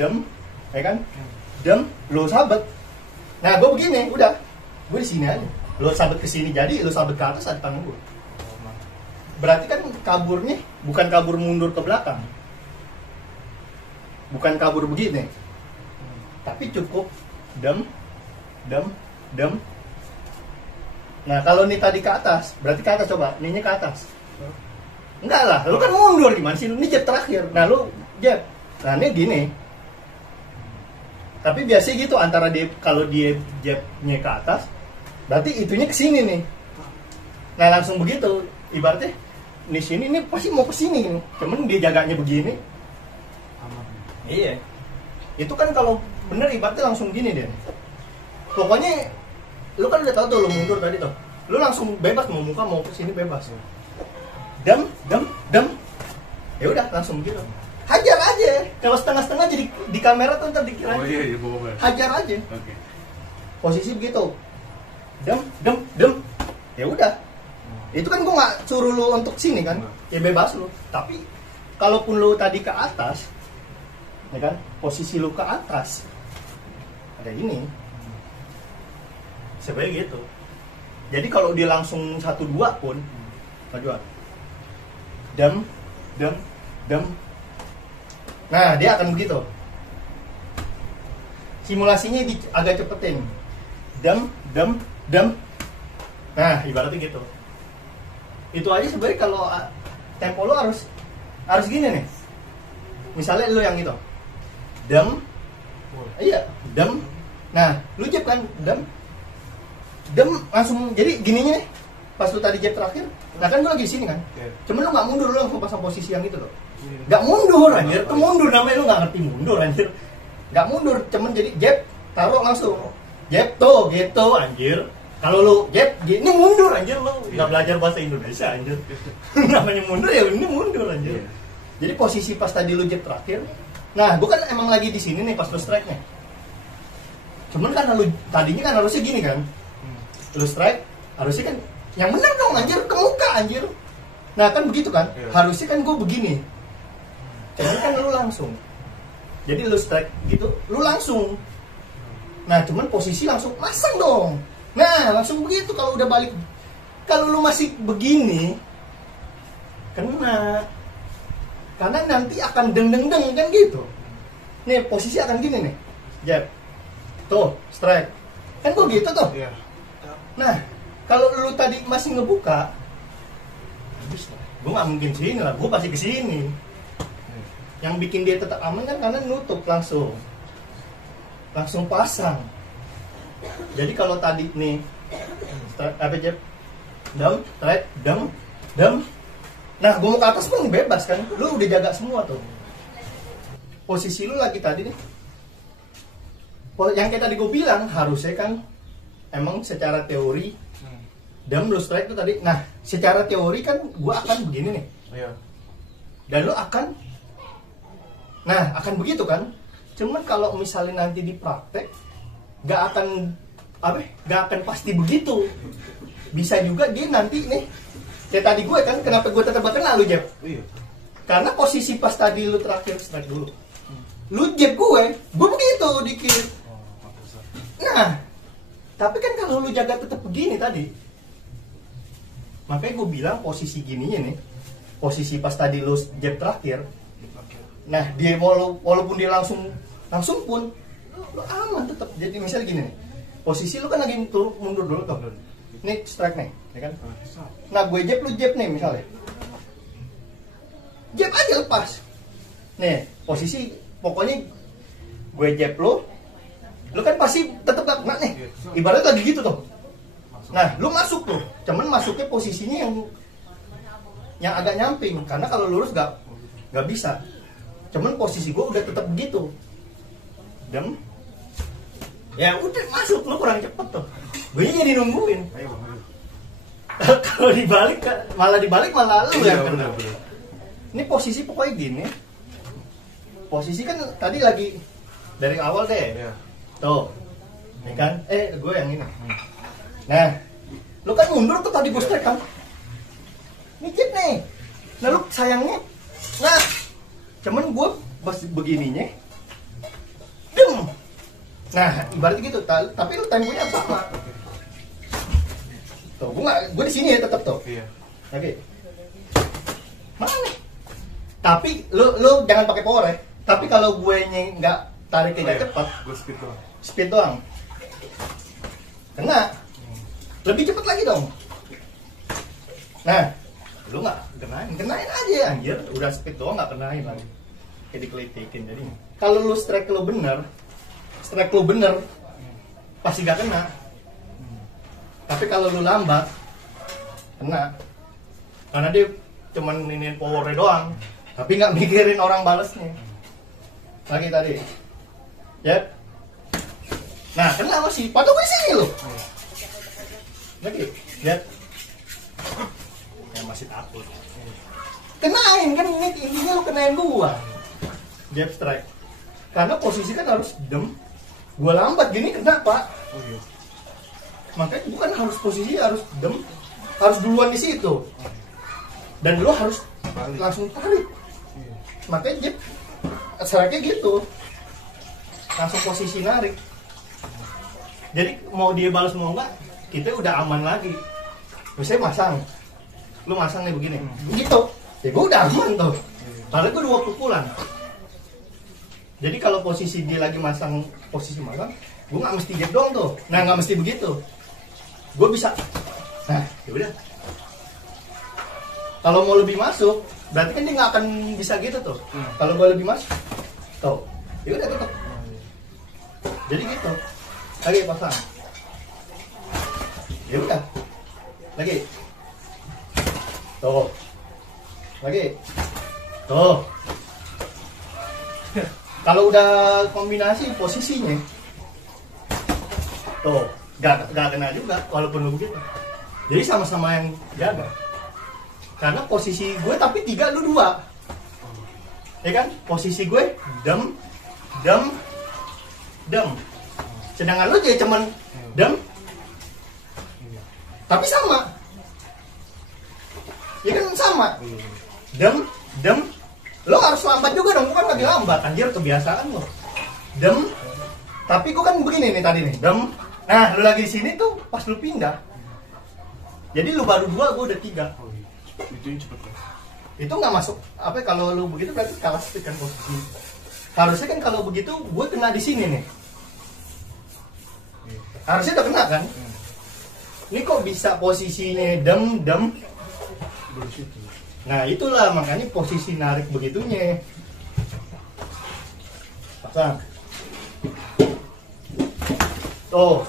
dem, ya kan? Dem, lo sabet. Nah, gue begini, udah, gue di sini aja. Lo sabet ke sini, jadi lo sabet ke atas ada tangan gue. Berarti kan kaburnya bukan kabur mundur ke belakang, bukan kabur begini, tapi cukup dem, dem, dem. Nah, kalau ini tadi ke atas, berarti ke atas, coba, ininya ke atas. Enggak lah, lu kan mundur gimana sih? Ini jab terakhir. Nah, lu jab. Nah, ini gini. Tapi biasanya gitu, antara dia, kalau dia jabnya ke atas, berarti itunya ke sini nih. Nah, langsung begitu. Ibaratnya di sini ini pasti mau ke sini nih. Cuman dia jaganya begini. Iya. Itu kan kalau bener ibaratnya langsung gini deh. Pokoknya lu kan udah tahu tuh, lu mundur tadi tuh. Lu langsung bebas mau muka mau ke sini bebas. Dem, dem, dem. Ya udah langsung gitu. Hajar aja. Kalau setengah-setengah jadi di kamera tuh ntar dikira. Oh iya, bohong. Hajar aja. Oke. Posisi begitu. Dem, dem, dem. Ya udah. Itu kan gua nggak suruh lu untuk sini kan. Ya bebas lu. Tapi kalaupun lu tadi ke atas, ya kan? Posisi lu ke atas. Ada ini. Sebenarnya gitu. Jadi kalau dia langsung 1-2 pun, maju. Dem, dem, dem. Nah, dia akan begitu. Simulasinya agak cepetin. Dem, dem, dem. Nah, ibaratnya gitu. Itu aja sebenarnya kalau tempo lo harus gini nih. Misalnya lo yang itu. Dem. Iya, dem. Nah, lu jab kan, dem. Dem langsung jadi gininya nih. Pas lu tadi jab terakhir, nah kan lu lagi di sini kan. Cuman lu nggak mundur, lu langsung pasang posisi yang itu loh. Nggak mundur anjir, itu mundur namanya, lu nggak ngerti mundur anjir. Nggak mundur, cuman jadi jab, taruh langsung. Jab tuh gitu anjir. Kalau lu jab, ini mundur anjir, lu nggak belajar bahasa Indonesia anjir. Namanya mundur ya ini mundur anjir. Jadi posisi pas tadi lu jab terakhir, nah gua kan emang lagi di sini nih pas lu strike-nya. Cuman kan lu tadinya kan harusnya gini kan. Lu strike, harusnya kan yang benar dong anjir, ke muka anjir. Nah kan begitu kan, harusnya kan gue begini. Cuman kan lu langsung. Jadi lu strike gitu, lu langsung. Nah cuman posisi langsung masang dong. Nah langsung begitu kalau udah balik. Kalau lu masih begini, kena. Karena nanti akan deng-deng-deng kan gitu. Nih posisi akan gini nih. Jab. Tuh, strike. Kan gue gitu tuh. Nah, kalau lu tadi masih ngebuka, gue nggak mungkin sini lah, gue pasti kesini. Yang bikin dia tetap aman kan karena nutup langsung pasang. Jadi kalau tadi nih, apa jab, dem, strike, dem, dem. Nah, gue mau ke atas pun bebas kan, lu udah jaga semua tuh. Posisi lu lagi tadi nih, yang kayak tadi gue bilang harusnya kan. Emang secara teori dem lu strike itu tadi. Nah, secara teori kan gua akan begini nih. Iya. Dan lu akan begitu kan? Cuman kalau misalnya nanti di praktek gak akan pasti begitu. Bisa juga dia nanti nih kayak tadi gue kan, kenapa gue tetap kena lu jab? Iya. Karena posisi pas tadi lu terakhir strike dulu. Lu jab gue begitu dikit. Nah, tapi kan kalau lu jaga tetap begini tadi, makanya gue bilang posisi gininya nih, posisi pas tadi lu jab terakhir, nah dia walaupun dia langsung pun, lu aman tetap. Jadi misalnya gini nih, posisi lu kan lagi mundur dulu tuh, ini strike nih, ya kan? Nah gue jab, lu jab nih misalnya, jab aja lepas, nih posisi pokoknya gue jab lu kan pasti tetap gak kena nih. Ibaratnya lagi gitu tuh. Nah, lu masuk tuh. Cuman masuknya posisinya yang agak nyamping. Karena kalau lurus gak bisa. Cuman posisi gue udah tetap begitu. Dem. Ya udah masuk, lu kurang cepet tuh. Gue jadi nungguin. Kalau dibalik malah lu yang kena. Ini posisi pokoknya gini. Posisi kan tadi lagi dari awal deh. Tuh, ya kan? Gue yang ini. Nah, lu kan mundur tuh tadi gue strike kan? Mikir nih. Nah lu sayangnya, nah, cuman gue pas begininya, Nah, ibaratnya gitu, tapi lu temponya sama. Tuh, gue di sini ya tetap tuh. Iya. Oke. Mana? Tapi lu jangan pakai power ya. Tapi kalau gue nggak tariknya nggak cepat, Gue speed doang. speed doang. Kena. Lebih cepat lagi dong. Nah, lu nggak kenain aja anjir. Udah speed doang nggak kenain lagi. Kayak dikelitikin jadi. Kalau lu strike lu bener, pasti gak kena. Tapi kalau lu lambat, kena. Karena dia cuman ninin powernya doang, tapi nggak mikirin orang balesnya. Lagi tadi, ya. Nah, kena masih. Padahal gue sini lo. Lagi, ya. Ya masih takut. Kenain kan ini intinya lu kenain gua. Jab strike. Karena posisi kan harus dem. Gua lambat gini kenapa? Oh iya. Makanya bukan harus posisi harus dem, harus duluan di situ. Dan lu harus langsung tarik. Iya. Makanya jab strike gitu. Langsung posisi narik. Jadi mau dia balas mau enggak, kita udah aman lagi. Misalnya masang. Lu masang nih begini. Begitu. Ya gua udah aman tuh. Padahal gua 2 pukulan. Jadi kalau posisi dia lagi masang, gue nggak mesti jab dong tuh. Nah, nggak mesti begitu. Gue bisa. Nah, ya udah. Kalau mau lebih masuk, berarti kan dia nggak akan bisa gitu tuh. Kalau gue lebih masuk, tuh, ya udah tetap. Jadi gitu. Lagi pasang. Ya udah. Lagi. Tuh. Lagi. Tuh. Kalau udah kombinasi posisinya, tuh gak kena juga walaupun lu begitu. Jadi sama-sama yang jaga. Karena posisi gue tapi 3 lu 2, ya kan? Posisi gue dem. Sedangkan lu jadi cuman dem, tapi sama. Ya kan sama. Dem. Lo harus lambat juga dong, bukan lagi lambat, anjir kebiasaan lo. Dem, tapi gue kan begini nih tadi nih, dem. Nah, lo lagi di sini tuh pas lo pindah. Jadi lo baru 2, gue udah 3. Oh iya. Itu cepet kan? Itu nggak masuk. Apa kalau lo begitu berarti kalah speed kan posisi. Harusnya kan kalau begitu gue kena di sini nih. Harusnya udah kena kan? Ini kok bisa posisinya dem. Dari situ. Nah itulah makanya posisi narik begitunya. Pasang. Tuh.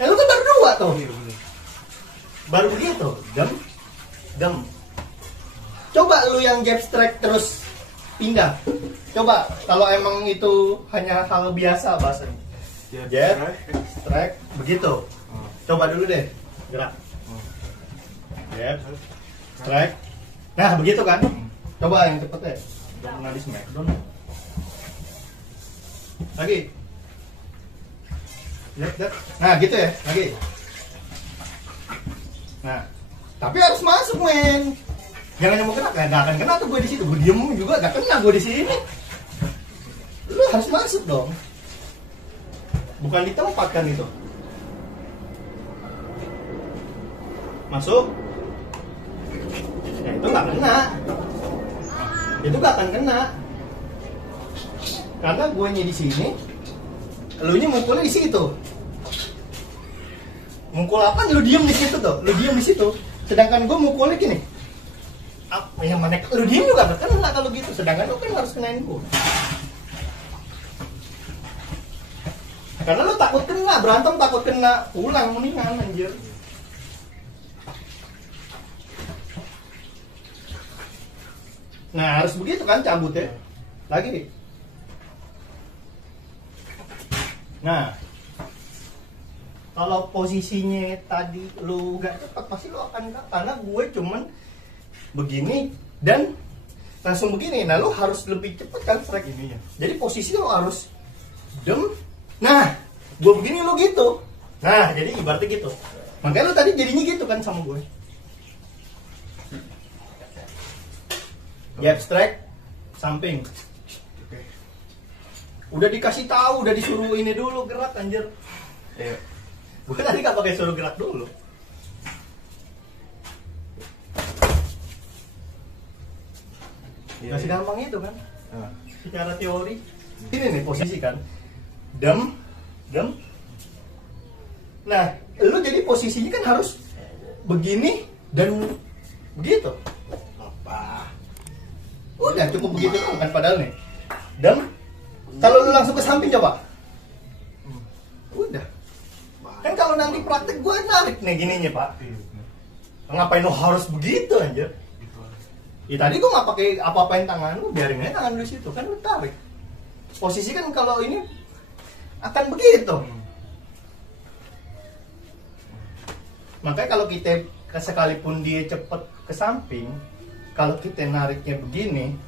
Lu kan baru 2 tuh. Iya bener. Baru begitu. Dem. Coba lu yang jab strike terus pindah. Coba kalau emang itu hanya hal biasa bahasanya. Jab strike begitu. Coba dulu deh. Gerak. Jab strike. Nah begitu kan. Coba yang cepet deh. Udah pernah di Smackdown. Lagi. Lihat. Nah gitu ya. Lagi. Nah. Tapi harus masuk men. Jangan yang mau kena. Gak akan kena tuh gue di situ. Gue diem juga gak kena gue di sini. Lu harus masuk dong. Bukan di tempat kan itu. Masuk. Ya itu nggak kena. Itu nggak akan kena. Karena gue di sini, elunya mukulnya di situ. Mukul apa? Lu diem di situ tuh. Lu diem di situ. Sedangkan gue mukulnya gini. Apa yang mana? Lu diem juga nggak kena kalau gitu. Sedangkan lu kan harus kenain gue. Karena lu takut kena, berantem takut kena, pulang mendingan anjir. Nah harus begitu kan cabut ya. Lagi. Nah kalau posisinya tadi lu gak cepat pasti lu akan kena. Karena gue cuman begini dan langsung begini. Nah lu harus lebih cepat kan strike ininya. Jadi posisi lu harus dem. Nah gue begini lu gitu. Nah jadi ibaratnya gitu. Makanya lu tadi jadinya gitu kan sama gue. Jab strike samping. Udah dikasih tahu, udah disuruh ini dulu gerak anjir. Iya. Gue tadi gak pakai suruh gerak dulu. Masih gampang itu kan? Nah. Secara teori. Ini nih posisi kan. Dem. Nah, lu jadi posisinya kan harus begini dan begitu. Apa? Udah cukup begitu kan padahal nih. Dem. Kalau lu langsung ke samping coba. Udah. Kan kalau nanti praktek gue narik nih gininya pak. Ngapain lu harus begitu anjir? Ya tadi gue nggak pakai apa-apain tangan lu, biarin aja tangan lu di situ kan lu tarik. Posisi kan kalau ini akan begitu. Makanya kalau kita sekalipun dia cepet ke samping, kalau kita nariknya begini,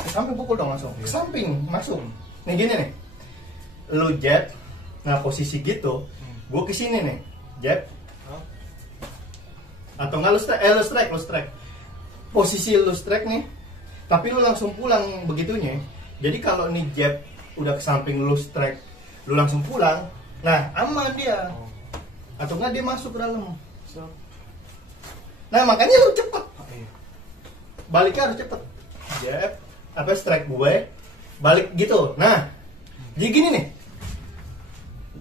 ke samping pukul dong langsung. Ke samping masuk. Nih gini nih, lu jab, nah posisi gitu, gue kesini nih, jab. Atau nggak lu strike. Posisi lu strike nih, tapi lu langsung pulang begitunya. Jadi kalau nih jab udah ke samping lu strike, lu langsung pulang, nah aman dia. Atau nggak dia masuk ke dalam. Nah makanya lu cepet, baliknya harus cepet. Jab, apa strike gue, balik gitu. Nah, jadi gini nih,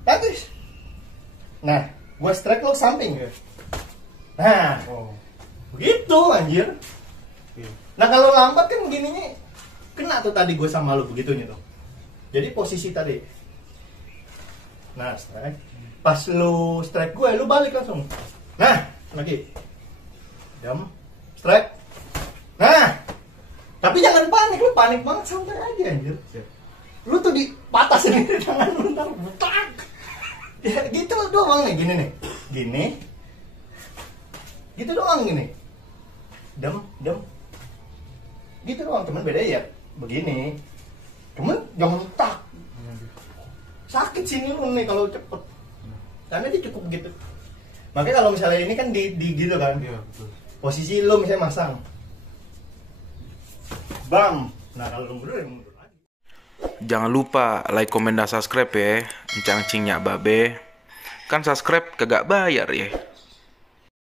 bagus. Nah, gue strike lo samping. Nah, begitu anjir. Nah kalau lambat kan begininya kena tuh tadi gue sama lu begitunya tuh. Jadi posisi tadi. Nah strike. Pas lu strike gue, lu balik langsung. Nah lagi. Jam. Strike. Nah. Tapi jangan panik, lu panik banget santai aja anjir. Lu tuh dipatah sendiri tangan lu ntar butak. Ya gitu doang nih, gini nih. Gini. Gitu doang gini. Dem. Gitu doang, cuman beda ya begini. Cuman jangan tak sakit sini lu nih kalau cepet, karena dia cukup gitu. Makanya kalau misalnya ini kan di gitu kan, Iya, betul. posisi lu misalnya masang bam, nah kalau lu mundur ya mundur lagi. Jangan lupa like, komen, dan subscribe ya. Encang-encingnya babe. Kan subscribe kagak bayar ya.